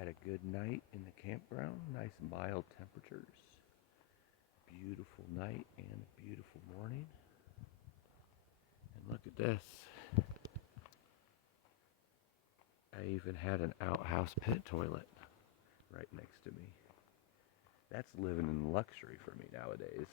Had a good night in the campground, nice mild temperatures. Beautiful night and a beautiful morning. And look at this. I even had an outhouse pit toilet right next to me. That's living in luxury for me nowadays.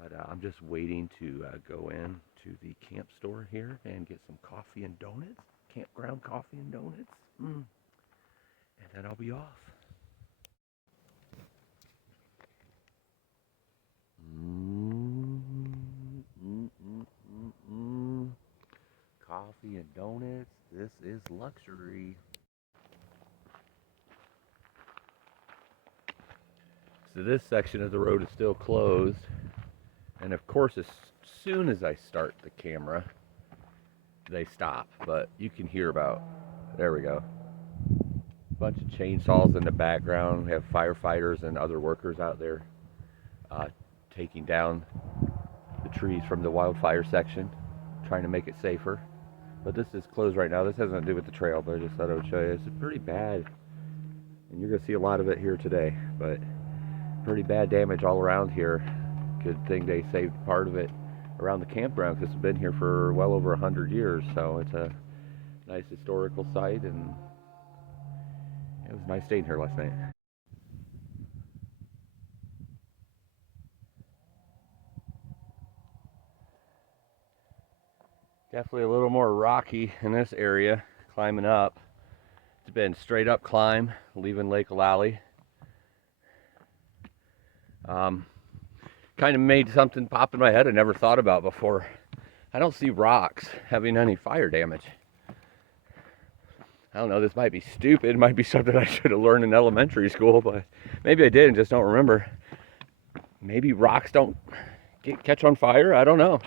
But I'm just waiting to go in to the camp store here and get some coffee and donuts. Campground coffee and donuts. And then I'll be off. Coffee and donuts. This is luxury. So this section of the road is still closed. And of course, as soon as I start the camera, they stop. But you can hear about, there we go. A bunch of chainsaws in the background. We have firefighters and other workers out there taking down the trees from the wildfire section, trying to make it safer. But this is closed right now. This has nothing to do with the trail, but I just thought I would show you. It's pretty bad. And you're going to see a lot of it here today. But pretty bad damage all around here. Good thing they saved part of it around the campground because it's been here for well over 100 years. So it's a nice historical site, and it was nice staying here last night. Definitely a little more rocky in this area, climbing up. It's been straight up climb, leaving Lake Olallie. Kind of made something pop in my head I never thought about before. I don't see rocks having any fire damage. I don't know, this might be stupid. It might be something I should have learned in elementary school, but maybe I did and just don't remember. Maybe rocks don't catch on fire. I don't know.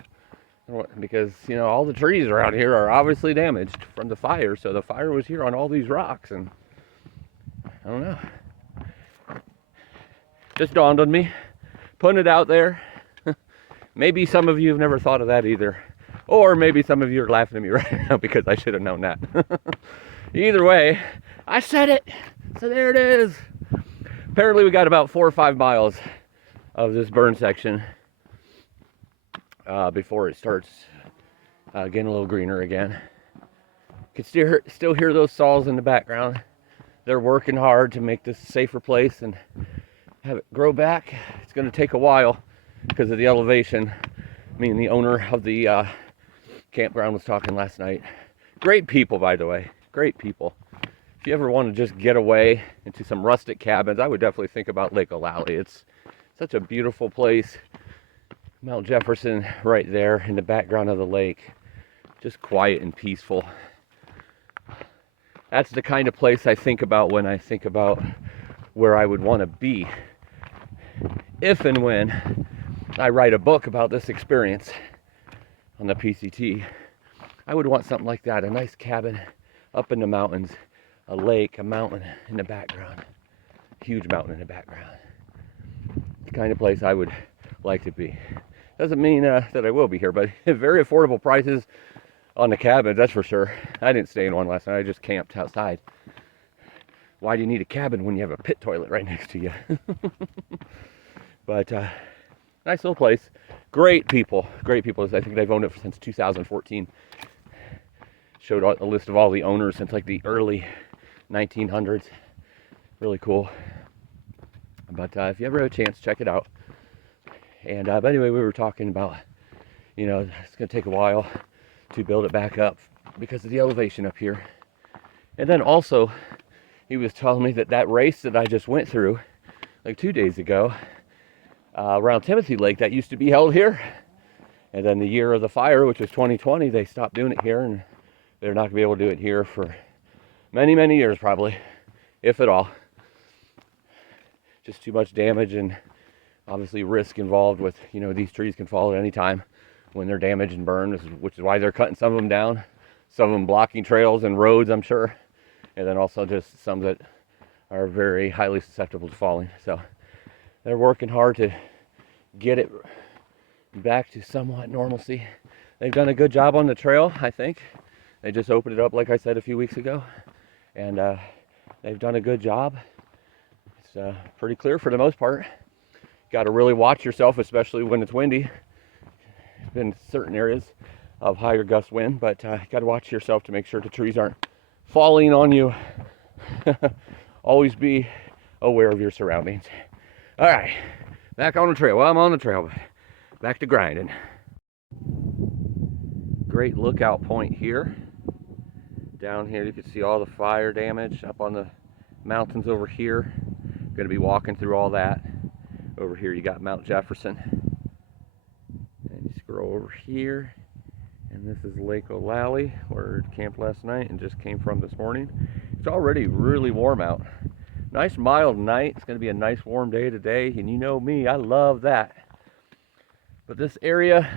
Because, you know, all the trees around here are obviously damaged from the fire. So the fire was here on all these rocks, and I don't know. Just dawned on me. Putting it out there. Maybe some of you have never thought of that either. Or maybe some of you are laughing at me right now because I should have known that. Either way, I said it. So there it is. Apparently we got about 4 or 5 miles of this burn section before it starts getting a little greener again. You can still hear those saws in the background. They're working hard to make this a safer place and have it grow back. It's going to take a while because of the elevation. Me and the owner of the campground was talking last night. Great people, by the way. Great people. If you ever want to just get away into some rustic cabins, I would definitely think about Lake Olallie. It's such a beautiful place. Mount Jefferson right there in the background of the lake. Just quiet and peaceful. That's the kind of place I think about when I think about where I would want to be if and when I write a book about this experience on the PCT. I would want something like that, a nice cabin up in the mountains, a lake, a mountain in the background, huge mountain in the background. The kind of place I would like to be. Doesn't mean that I will be here, but very affordable prices on the cabins, that's for sure. I didn't stay in one last night, I just camped outside. Why do you need a cabin when you have a pit toilet right next to you? But nice little place. Great people. Great people. I think they've owned it since 2014. Showed a list of all the owners since like the early 1900s. Really cool. But if you ever have a chance, check it out. And but anyway, we were talking about, you know, it's going to take a while to build it back up because of the elevation up here. And then also, he was telling me that race that I just went through like 2 days ago around Timothy Lake, that used to be held here. And then the year of the fire, which was 2020, they stopped doing it here, and they're not going to be able to do it here for many, many years probably, if at all. Just too much damage and obviously risk involved with, you know, these trees can fall at any time when they're damaged and burned, which is why they're cutting some of them down, some of them blocking trails and roads, I'm sure. And then also just some that are very highly susceptible to falling. So they're working hard to get it back to somewhat normalcy. They've done a good job on the trail, I think. They just opened it up, like I said, a few weeks ago. And they've done a good job. It's pretty clear for the most part. Got to really watch yourself, especially when it's windy. There's been certain areas of higher gust wind, but got to watch yourself to make sure the trees aren't falling on you. Always be aware of your surroundings. All right, back on the trail. Well, I'm on the trail, but back to grinding. Great lookout point here. Down here you can see all the fire damage up on the mountains over here. Going to be walking through all that. Over here you got Mount Jefferson. And you scroll over here, and this is Lake Olallie, where I camped last night and just came from this morning. It's already really warm out. Nice mild night. It's going to be a nice warm day today, and you know me, I love that. But this area,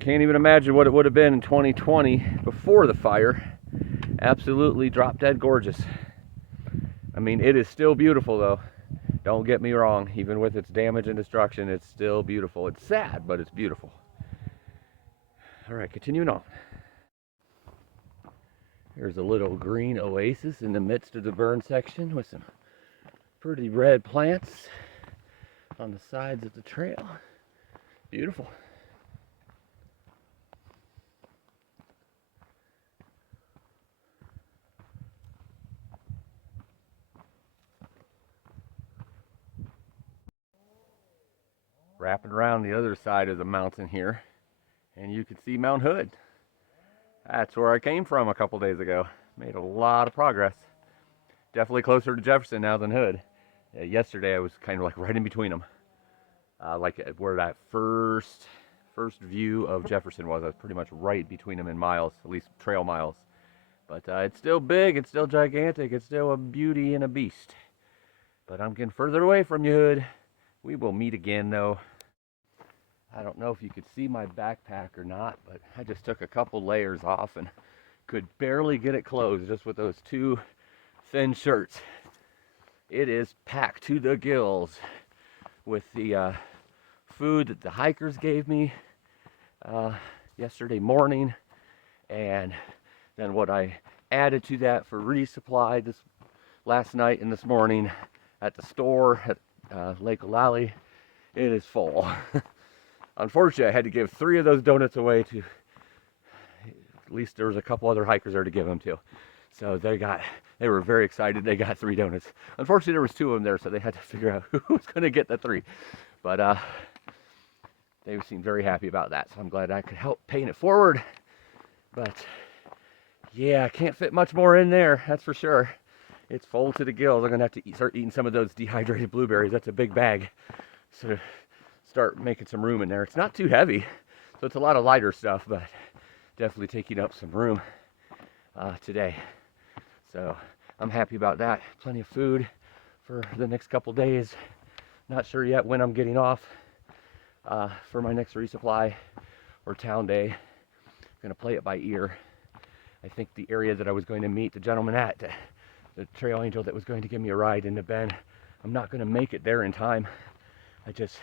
can't even imagine what it would have been in 2020 before the fire. Absolutely drop dead gorgeous. I mean, it is still beautiful though. Don't get me wrong, even with its damage and destruction, it's still beautiful. It's sad, but it's beautiful. All right, continuing on. There's a little green oasis in the midst of the burn section with some pretty red plants on the sides of the trail. Beautiful. Wrapping around the other side of the mountain here, and you can see Mount Hood. That's where I came from a couple days ago. Made a lot of progress. Definitely closer to Jefferson now than Hood. Yesterday I was kind of like right in between them. Like where that first view of Jefferson was. I was pretty much right between them in miles, at least trail miles. But it's still big, it's still gigantic, it's still a beauty and a beast. But I'm getting further away from you, Hood. We will meet again though. I don't know if you could see my backpack or not, but I just took a couple layers off and could barely get it closed just with those two thin shirts. It is packed to the gills with the food that the hikers gave me yesterday morning, and then what I added to that for resupply this last night and this morning at the store at Lake Olallie. It is full. Unfortunately, I had to give 3 of those donuts away to, at least there was a couple other hikers there to give them to. So they were very excited. They got 3 donuts. Unfortunately, there was 2 of them there, so they had to figure out who was going to get the 3. But they seemed very happy about that, so I'm glad I could help paying it forward. But yeah, I can't fit much more in there, that's for sure. It's full to the gills. I'm going to have to start eating some of those dehydrated blueberries. That's a big bag. So start making some room in there. It's not too heavy, so it's a lot of lighter stuff, but definitely taking up some room today. So I'm happy about that. Plenty of food for the next couple days. Not sure yet when I'm getting off for my next resupply or town day. I'm going to play it by ear. I think the area that I was going to meet the gentleman at, the trail angel that was going to give me a ride in the bend, I'm not going to make it there in time. I just,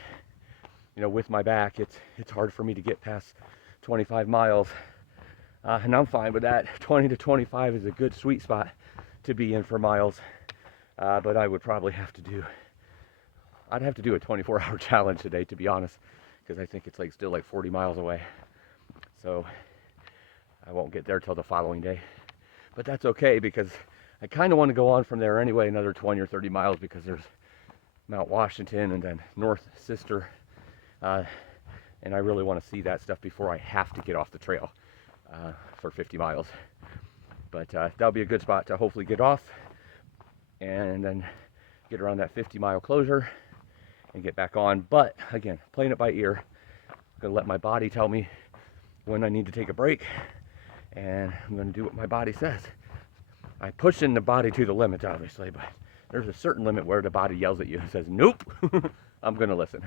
with my back, it's hard for me to get past 25 miles. And I'm fine with that. 20 to 25 is a good sweet spot to be in for miles. But I would probably have to do a 24-hour challenge today, to be honest, because I think it's still 40 miles away. So I won't get there till the following day. But that's okay, because I kind of want to go on from there anyway, another 20 or 30 miles, because there's Mount Washington and then North Sister. And I really want to see that stuff before I have to get off the trail for 50 miles. But that'll be a good spot to hopefully get off and then get around that 50-mile closure and get back on. But again, playing it by ear. I'm going to let my body tell me when I need to take a break, and I'm going to do what my body says. I push in the body to the limit, obviously, but there's a certain limit where the body yells at you and says, nope. I'm going to listen.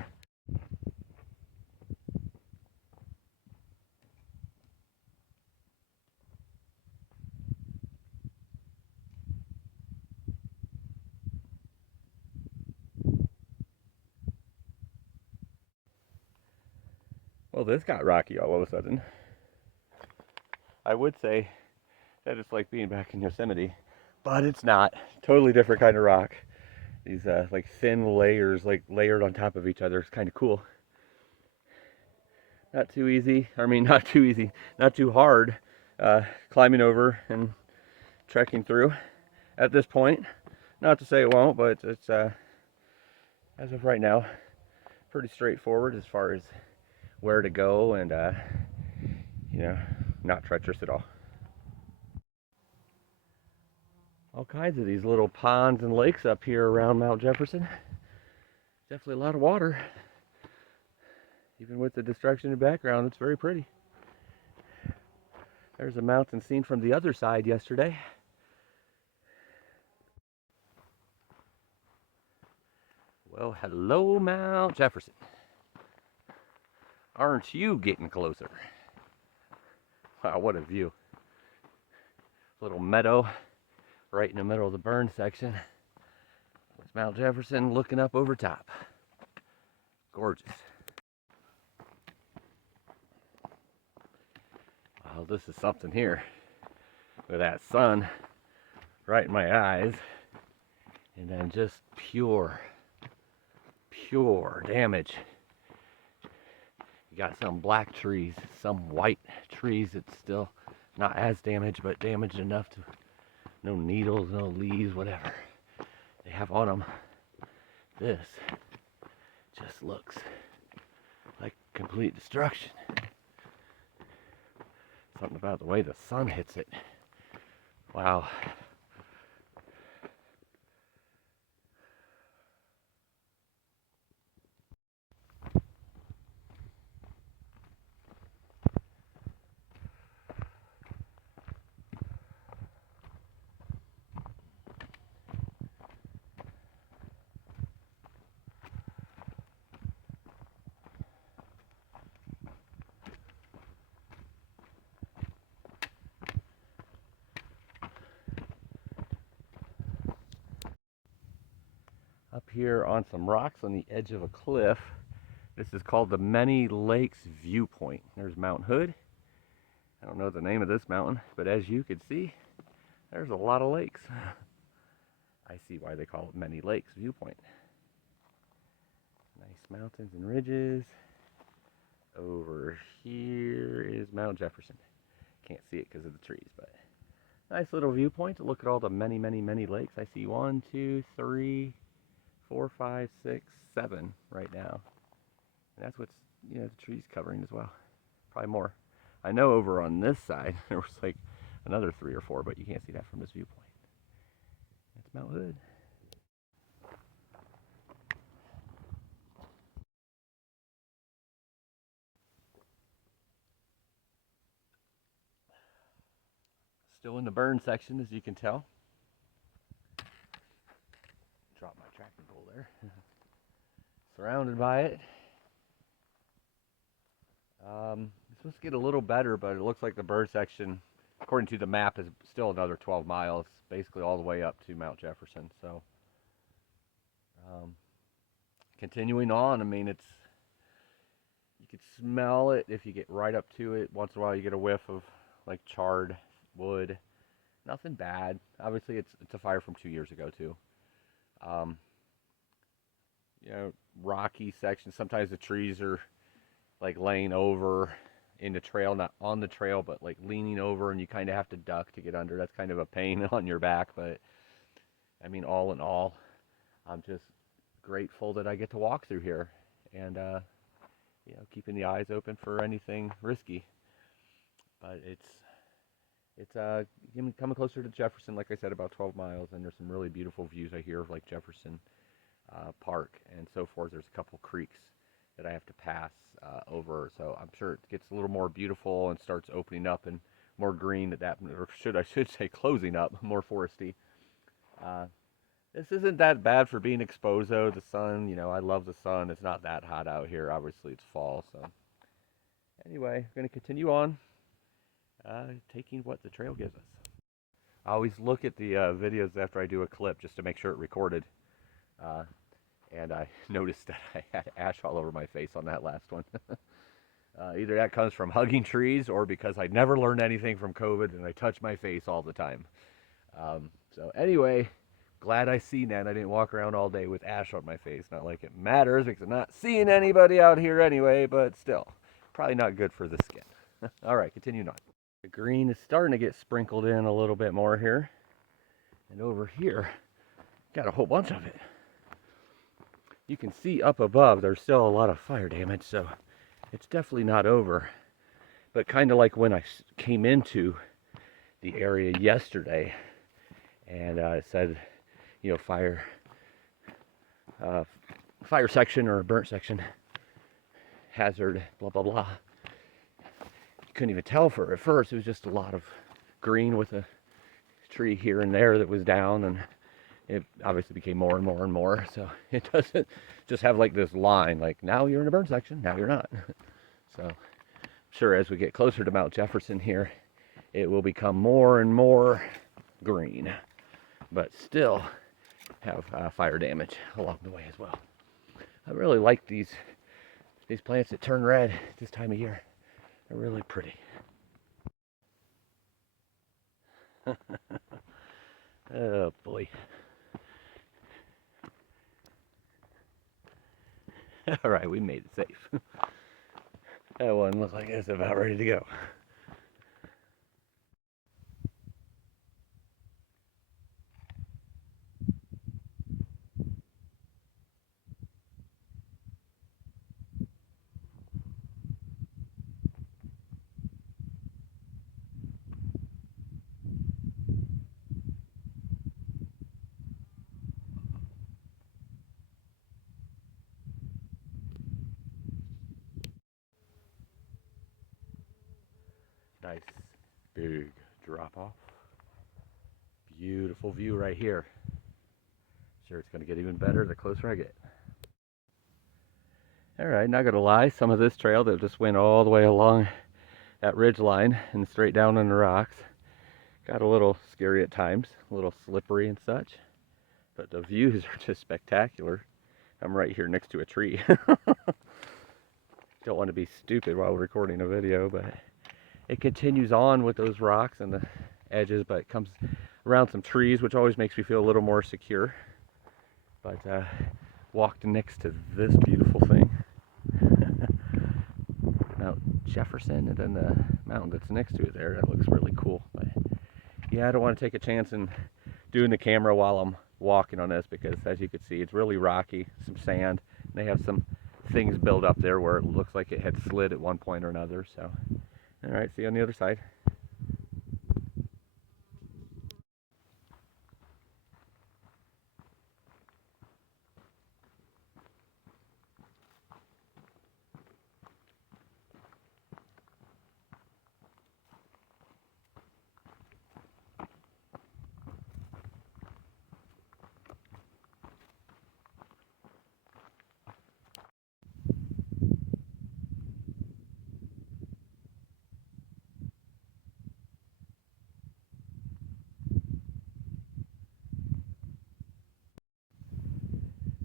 Well, this got rocky all of a sudden. I would say that it's like being back in Yosemite, but it's not. Totally different kind of rock. These like thin layers, like layered on top of each other. It's kind of cool. Not too easy. I mean, not too easy. Not too hard. Climbing over and trekking through at this point. Not to say it won't, but it's as of right now, pretty straightforward as far as where to go and you know, not treacherous at all. All kinds of these little ponds and lakes up here around Mount Jefferson. Definitely a lot of water. Even with the destruction in the background, it's very pretty. There's a mountain seen from the other side yesterday. Well, hello, Mount Jefferson. Aren't you getting closer? Wow, what a view. Little meadow right in the middle of the burn section. It's Mount Jefferson looking up over top. Gorgeous. Well, this is something here. With that sun right in my eyes. And then just pure damage. You got some black trees, some white trees that's still not as damaged, but damaged enough to no needles, no leaves, whatever they have on them. This just looks like complete destruction. Something about the way the sun hits it. Wow. Up here on some rocks on the edge of a cliff. This is called the Many Lakes Viewpoint. There's Mount Hood. I don't know the name of this mountain, but as you can see, there's a lot of lakes. I see why they call it Many Lakes Viewpoint. Nice mountains and ridges. Over here is Mount Jefferson. Can't see it because of the trees, but nice little viewpoint to look at all the many lakes. I see 1, 2, 3, 4, 5, 6, 7 right now. And that's what's, you know, the trees covering as well. Probably more. I know over on this side there was like another 3 or 4, but you can't see that from this viewpoint. That's Mount Hood. Still in the burn section, as you can tell. Drop my tracking pole there. Surrounded by it. It's supposed to get a little better, but it looks like the burn section, according to the map, is still another 12 miles, basically all the way up to Mount Jefferson. So, continuing on, I mean, you could smell it if you get right up to it. Once in a while, you get a whiff of like charred wood. Nothing bad. Obviously, it's a fire from 2 years ago too. You know, rocky sections. Sometimes the trees are like laying over in the trail, not on the trail, but like leaning over, and you kind of have to duck to get under. That's kind of a pain on your back, but I mean, all in all, I'm just grateful that I get to walk through here, and you know, keeping the eyes open for anything risky. But it's coming closer to Jefferson, like I said, about 12 miles, and there's some really beautiful views I hear of like Jefferson Park and so forth. There's a couple creeks that I have to pass over, so I'm sure it gets a little more beautiful and starts opening up and more green or I should say closing up, more foresty. This isn't that bad for being exposed though. The sun, you know, I love the sun. It's not that hot out here. Obviously it's fall, so anyway, I'm going to continue on taking what the trail gives us. I always look at the videos after I do a clip just to make sure it recorded. And I noticed that I had ash all over my face on that last one. Either that comes from hugging trees or because I never learned anything from COVID and I touch my face all the time. So anyway, glad I seen that. I didn't walk around all day with ash on my face. Not like it matters because I'm not seeing anybody out here anyway, but still, probably not good for the skin. All right, continuing on. The green is starting to get sprinkled in a little bit more here. And over here, got a whole bunch of it. You can see up above, there's still a lot of fire damage, so it's definitely not over. But kind of like when I came into the area yesterday, and it said, you know, fire section or burnt section, hazard, blah, blah, blah. You couldn't even tell at first. It was just a lot of green with a tree here and there that was down, and it obviously became more and more and more. So it doesn't just have like this line, like now you're in a burn section, now you're not. So I'm sure as we get closer to Mount Jefferson here, it will become more and more green, but still have fire damage along the way as well. I really like these plants that turn red this time of year. They're really pretty. Oh boy. All right, we made it safe. That one looks like it's about ready to go. Nice big drop off. Beautiful view right here. Sure, it's going to get even better the closer I get. All right, not gonna lie, some of this trail that just went all the way along that ridge line and straight down on the rocks got a little scary at times, a little slippery and such, but the views are just spectacular. I'm right here next to a tree. Don't want to be stupid while recording a video, but it continues on with those rocks and the edges, but it comes around some trees, which always makes me feel a little more secure. But walked next to this beautiful thing, Mount Jefferson, and then the mountain that's next to it there. That looks really cool. But yeah, I don't want to take a chance in doing the camera while I'm walking on this, because as you can see, it's really rocky, some sand, and they have some things built up there where it looks like it had slid at one point or another. So all right, see you on the other side.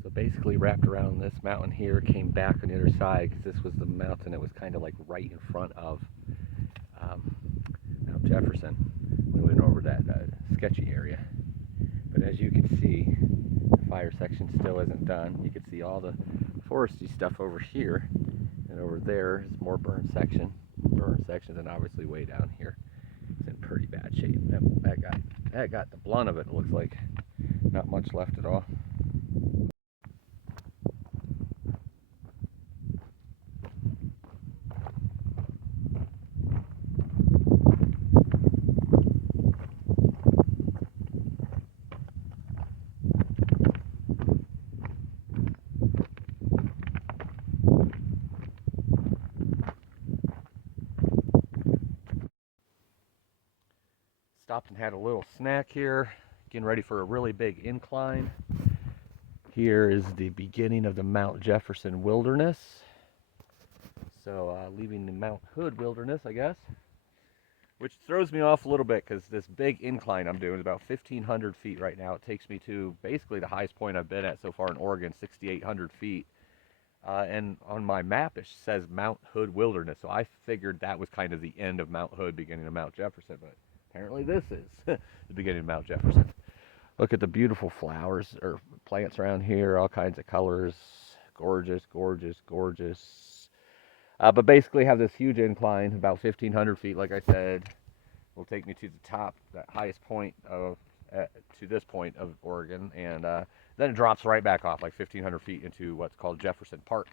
So basically wrapped around this mountain here, came back on the other side, because this was the mountain that was kind of like right in front of Mount Jefferson. We went over that sketchy area. But as you can see, the fire section still isn't done. You can see all the foresty stuff over here, and over there is more burn sections, and obviously way down here it's in pretty bad shape. That got the blunt of it. It looks like not much left at all. Stopped and had a little snack here, getting ready for a really big incline. Here is the beginning of the Mount Jefferson Wilderness. So leaving the Mount Hood Wilderness, I guess, which throws me off a little bit because this big incline I'm doing is about 1,500 feet right now. It takes me to basically the highest point I've been at so far in Oregon, 6,800 feet. And on my map it says Mount Hood Wilderness, so I figured that was kind of the end of Mount Hood, beginning of Mount Jefferson, but apparently this is the beginning of Mount Jefferson. Look at the beautiful flowers or plants around here, all kinds of colors. Gorgeous, gorgeous, gorgeous. But basically have this huge incline, about 1,500 feet, like I said. Will take me to the top, that highest point of, to this point of Oregon, and then it drops right back off like 1,500 feet into what's called Jefferson Park.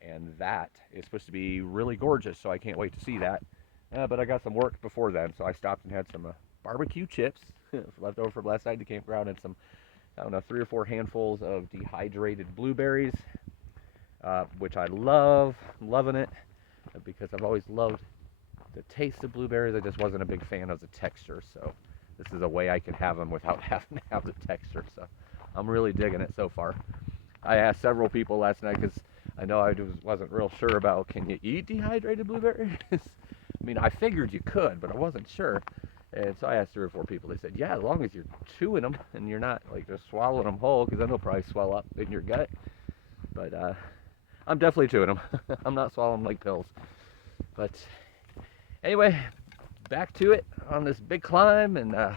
And that is supposed to be really gorgeous, so I can't wait to see that. But I got some work before then, so I stopped and had some barbecue chips left over from last night at the campground, and some, I don't know, 3 or 4 handfuls of dehydrated blueberries, which I love. I'm loving it because I've always loved the taste of blueberries. I just wasn't a big fan of the texture, so this is a way I can have them without having to have the texture. So I'm really digging it so far. I asked several people last night because I know I wasn't real sure about, can you eat dehydrated blueberries? I mean, I figured you could, but I wasn't sure. And so I asked 3 or 4 people. They said, yeah, as long as you're chewing them and you're not like just swallowing them whole, because then they'll probably swell up in your gut. But I'm definitely chewing them. I'm not swallowing them like pills. But anyway, back to it on this big climb, and I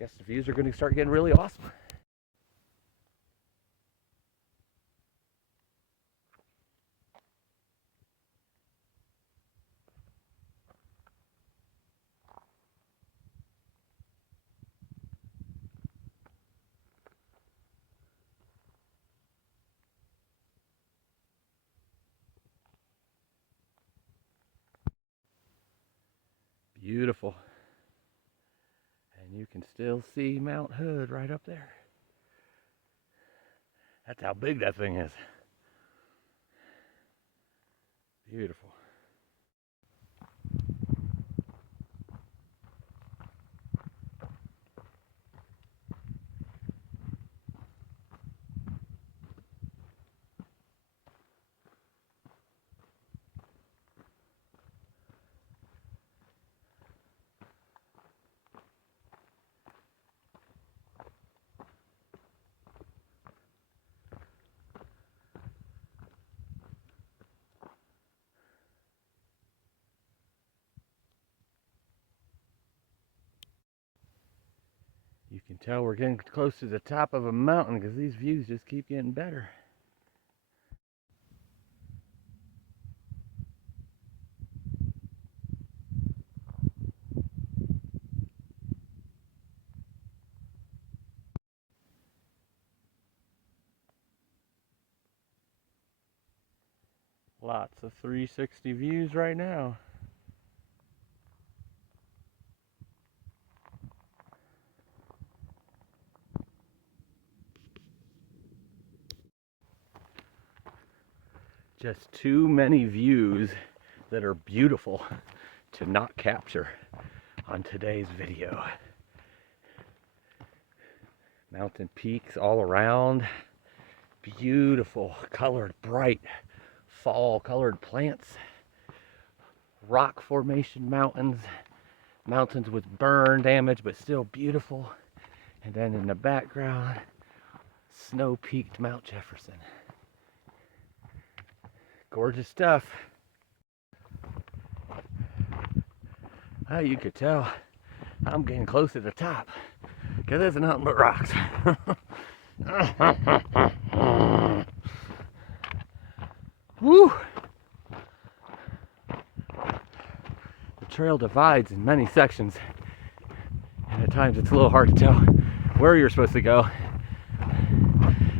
guess the views are going to start getting really awesome. Beautiful. And you can still see Mount Hood right up there. That's how big that thing is. Beautiful. You can tell we're getting close to the top of a mountain because these views just keep getting better. Lots of 360 views right now. Just too many views that are beautiful to not capture on today's video. Mountain peaks all around. Beautiful, colored, bright, fall colored plants. Rock formation mountains. Mountains with burn damage, but still beautiful. And then in the background, snow-peaked Mount Jefferson. Gorgeous stuff. You could tell I'm getting close to the top because there's nothing but rocks. Woo! The trail divides in many sections, and at times it's a little hard to tell where you're supposed to go.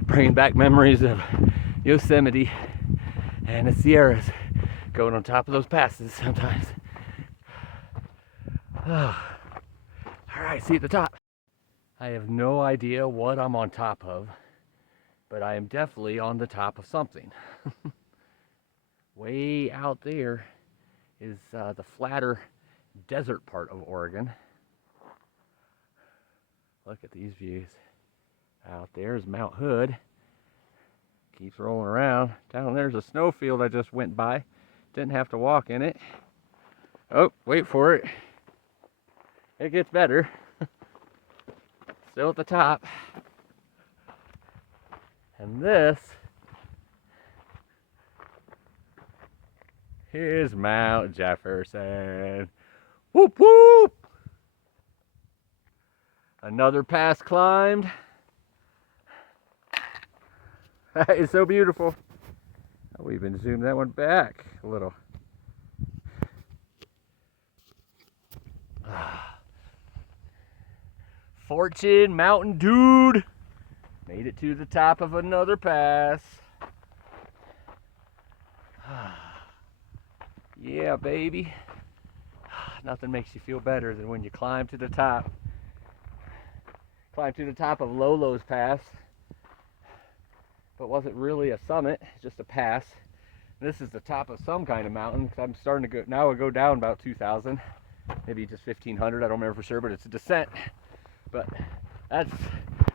Bringing back memories of Yosemite and the Sierras, going on top of those passes sometimes. Oh. All right, see you at the top. I have no idea what I'm on top of, but I am definitely on the top of something. Way out there is the flatter desert part of Oregon. Look at these views. Out there's Mount Hood. Keeps rolling around. Down there's a snowfield I just went by. Didn't have to walk in it. Oh, wait for it. It gets better. Still at the top. And this is Mount Jefferson. Whoop whoop! Another pass climbed. That is so beautiful. I'll even zoom that one back a little. Fortune Mountain Dude made it to the top of another pass. Yeah, baby. Nothing makes you feel better than when you climb to the top. Climb to the top of Lolo's Pass, but wasn't really a summit, just a pass. This is the top of some kind of mountain, because I'm starting to go, now I go down about 2,000, maybe just 1,500, I don't remember for sure, but it's a descent. But that's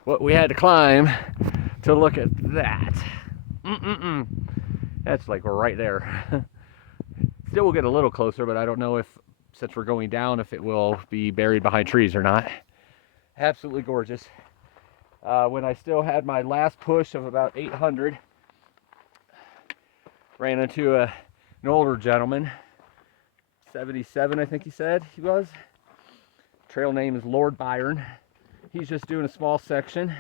what we had to climb to look at that. That's like we're right there. Still we'll get a little closer, but I don't know if, since we're going down, if it will be buried behind trees or not. Absolutely gorgeous. When I still had my last push of about 800, ran into an older gentleman, 77 I think he said he was. Trail name is Lord Byron. He's just doing a small section.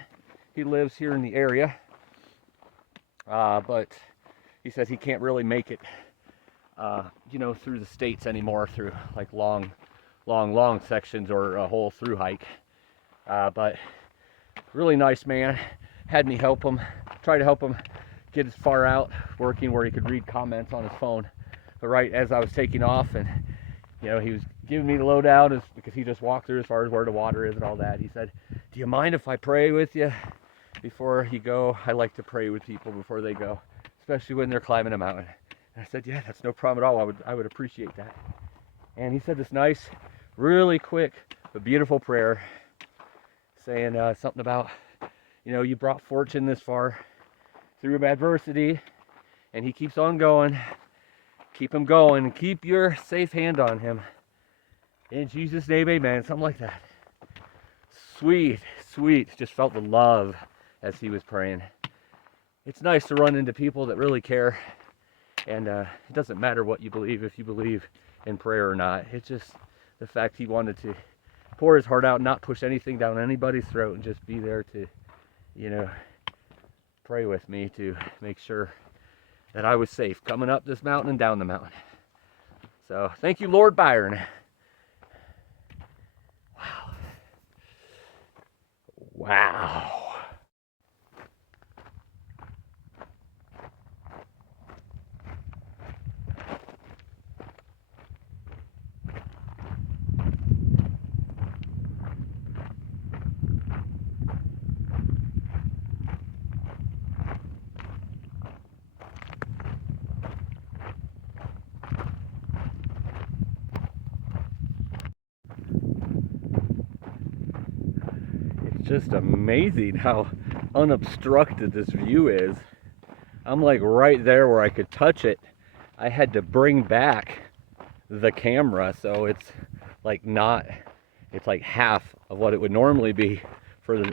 He lives here in the area, but he says he can't really make it through the states anymore, through like long sections or a whole through hike. But really nice man. Had me help him, try to help him get as far out working where he could read comments on his phone. But right as I was taking off, and he was giving me the lowdown, because he just walked through as far as where the water is and all that. He said, "Do you mind if I pray with you before you go? I like to pray with people before they go, especially when they're climbing a mountain." And I said, "Yeah, that's no problem at all. I would appreciate that." And he said this nice, really quick but beautiful prayer, saying something about, you brought fortune this far through adversity, and he keeps on going. Keep him going. Keep your safe hand on him. In Jesus' name, amen. Something like that. Sweet, sweet. Just felt the love as he was praying. It's nice to run into people that really care. And it doesn't matter what you believe, if you believe in prayer or not. It's just the fact he wanted to pour his heart out, not push anything down anybody's throat, and just be there to, pray with me to make sure that I was safe coming up this mountain and down the mountain. So thank you, Lord Byron. Wow. Wow. Just amazing how unobstructed this view is. I'm like right there where I could touch it. I had to bring back the camera, so it's like it's like half of what it would normally be for the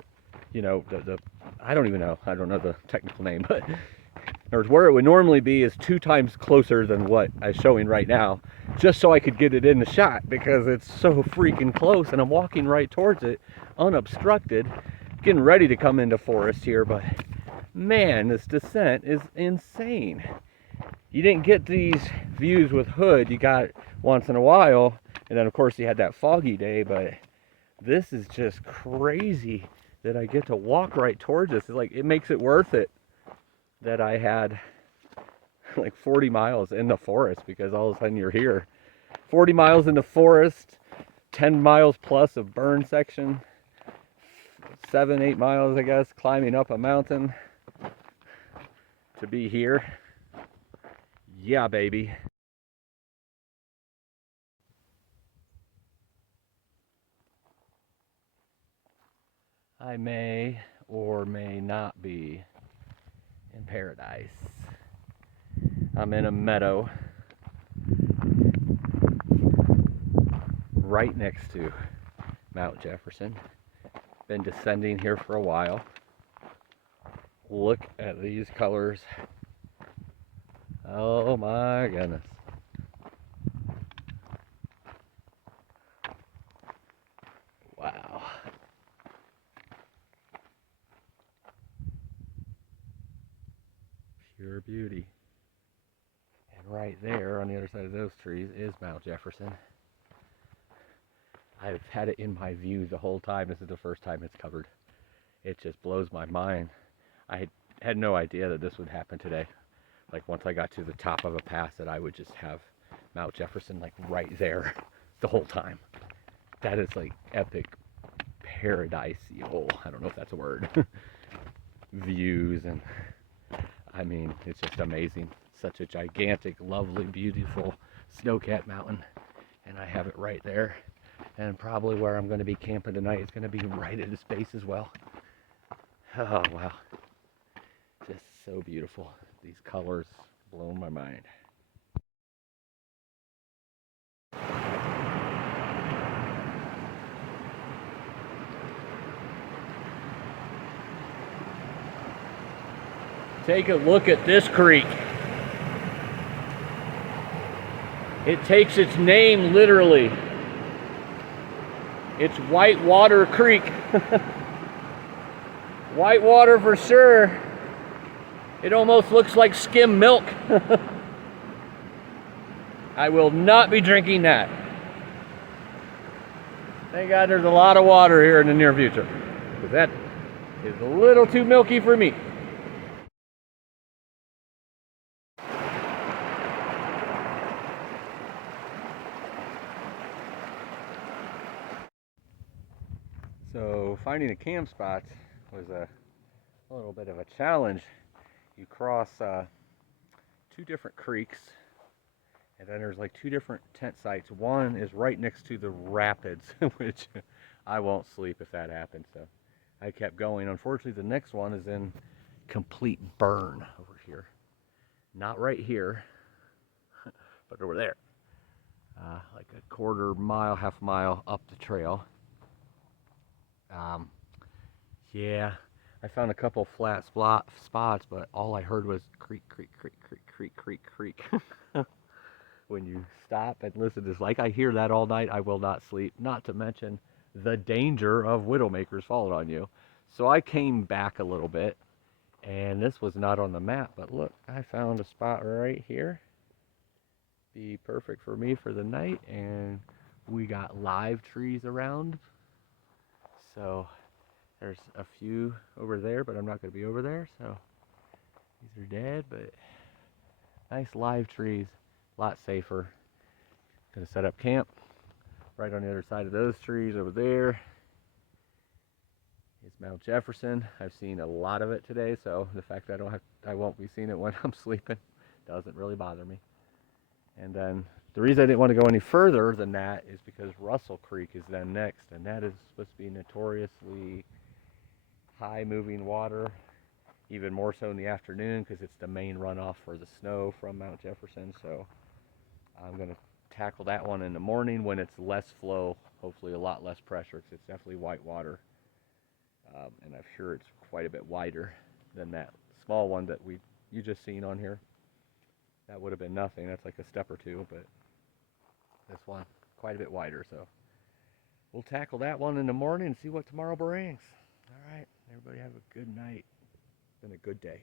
I don't know the technical name, but or where it would normally be is 2 times closer than what I'm showing right now, just so I could get it in the shot, because it's so freaking close and I'm walking right towards it unobstructed, getting ready to come into forest here. But man, this descent is insane. You didn't get these views with Hood. You got once in a while, and then of course you had that foggy day, but this is just crazy that I get to walk right towards this. It's like, it makes it worth it that I had like 40 miles in the forest, because all of a sudden you're here. 40 miles in the forest, 10 miles plus of burn section, 7-8 miles I guess climbing up a mountain to be here. Yeah, baby. I may or may not be in paradise. I'm in a meadow right next to Mount Jefferson. Been descending here for a while. Look at these colors. Oh my goodness. Wow. beauty. And right there on the other side of those trees is Mount Jefferson. I've had it in my view the whole time. This is the first time it's covered. It just blows my mind. I had no idea that this would happen today. Like once I got to the top of a pass that I would just have Mount Jefferson like right there the whole time. That is like epic paradisal, I don't know if that's a word, views, and I mean, it's just amazing. Such a gigantic, lovely, beautiful snow-capped mountain, and I have it right there. And probably where I'm going to be camping tonight is going to be right at this base as well. Oh, wow. Just so beautiful. These colors blow my mind. Take a look at this creek. It takes its name literally. It's Whitewater Creek. Whitewater for sure. It almost looks like skim milk. I will not be drinking that. Thank God there's a lot of water here in the near future, because that is a little too milky for me. So finding a camp spot was a little bit of a challenge. You cross two different creeks, and then there's like two different tent sites. One is right next to the rapids, which I won't sleep if that happens. So I kept going. Unfortunately, the next one is in complete burn over here. Not right here, but over there. Like a quarter mile, half mile up the trail. Yeah, I found a couple flat spots, but all I heard was creak, creak, creak, creak, creak, creak, creak. When you stop and listen to this, like I hear that all night, I will not sleep. Not to mention the danger of widowmakers falling on you. So I came back a little bit, and this was not on the map, but look, I found a spot right here. Be perfect for me for the night, and we got live trees around. So there's a few over there, but I'm not going to be over there, so these are dead, but nice live trees, a lot safer. Going to set up camp right on the other side of those trees over there. It's Mount Jefferson. I've seen a lot of it today, so the fact that I won't be seeing it when I'm sleeping doesn't really bother me. And then the reason I didn't want to go any further than that is because Russell Creek is then next, and that is supposed to be notoriously high moving water, even more so in the afternoon because it's the main runoff for the snow from Mount Jefferson. So I'm going to tackle that one in the morning when it's less flow, hopefully a lot less pressure, because it's definitely white water, and I'm sure it's quite a bit wider than that small one that you just seen on here. That would have been nothing. That's like a step or two, but this one quite a bit wider. So we'll tackle that one in the morning and see what tomorrow brings. All right, everybody have a good night. It's been a good day.